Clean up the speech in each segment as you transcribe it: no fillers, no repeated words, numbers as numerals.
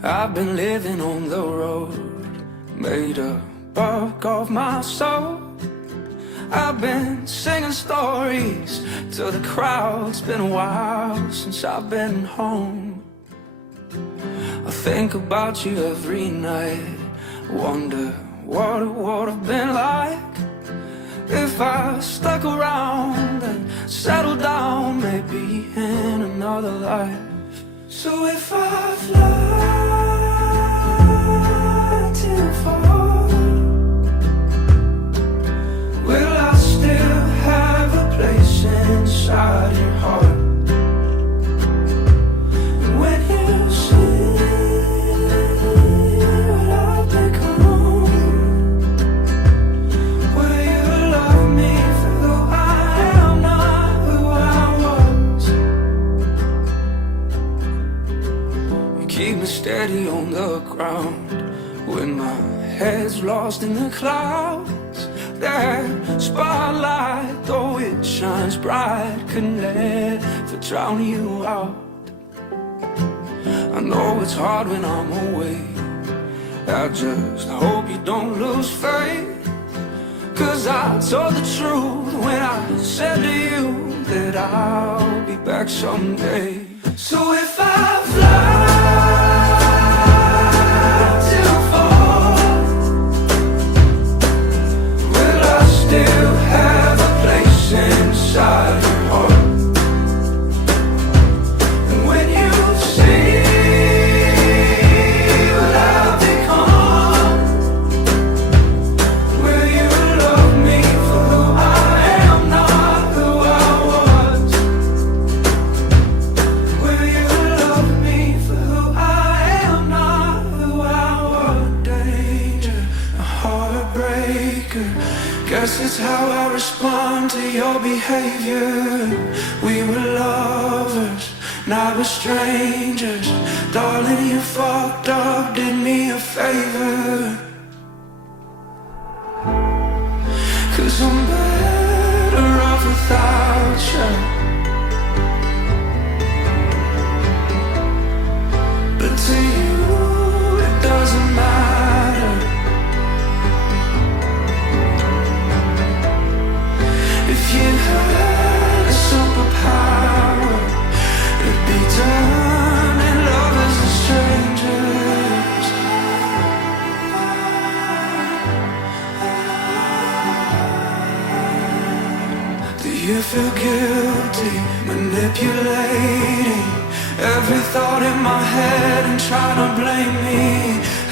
I've been living on the road, made a buck of my soul. I've been singing stories to the crowd. It's been a while since I've been home. I think about you every night, wonder what it would have been like if I stuck around and settled down, maybe in another life. So if I fly too far, will I still have a place inside your heart? And when you see what I've become, will you love me for who I am, not who I was? You keep me steady on the ground when my head's lost in the clouds. That spotlight, though it shines bright, could never drown you out. I know it's hard when I'm away, I just hope you don't lose faith. 'Cause I told the truth when I said to you that I'll be back someday. So if I fly too far, still have a place inside your heart. And when you see what I've become, will you love me for who I am, not who I was? Will you love me for who I am, not who I was? Danger, a heartbreaker, guess it's how I respond to your behavior. We were lovers, now we're strangers. Darling, you fucked up, did me a favor. 'Cause I'm better off without you. But to you, it doesn't matter. If you had a superpower, it'd be turning lovers to strangers. Do you feel guilty manipulating every thought in my head and trying to blame me?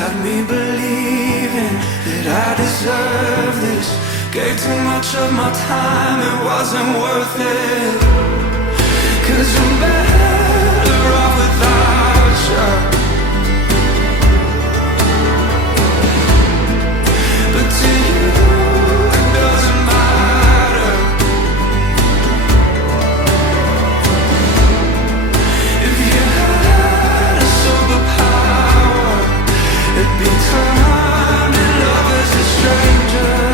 Had me believing that I deserve this. Gave too much of my time, it wasn't worth it. 'Cause I'm better off without you. But to you, it doesn't matter. If you had a superpower, it'd be turning lovers to strangers.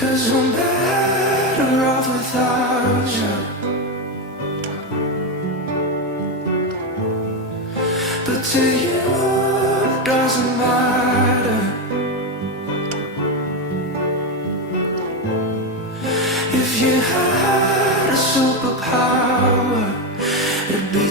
Cause I'm better off without you. But to you, it doesn't matter. If you had a superpower, it'd be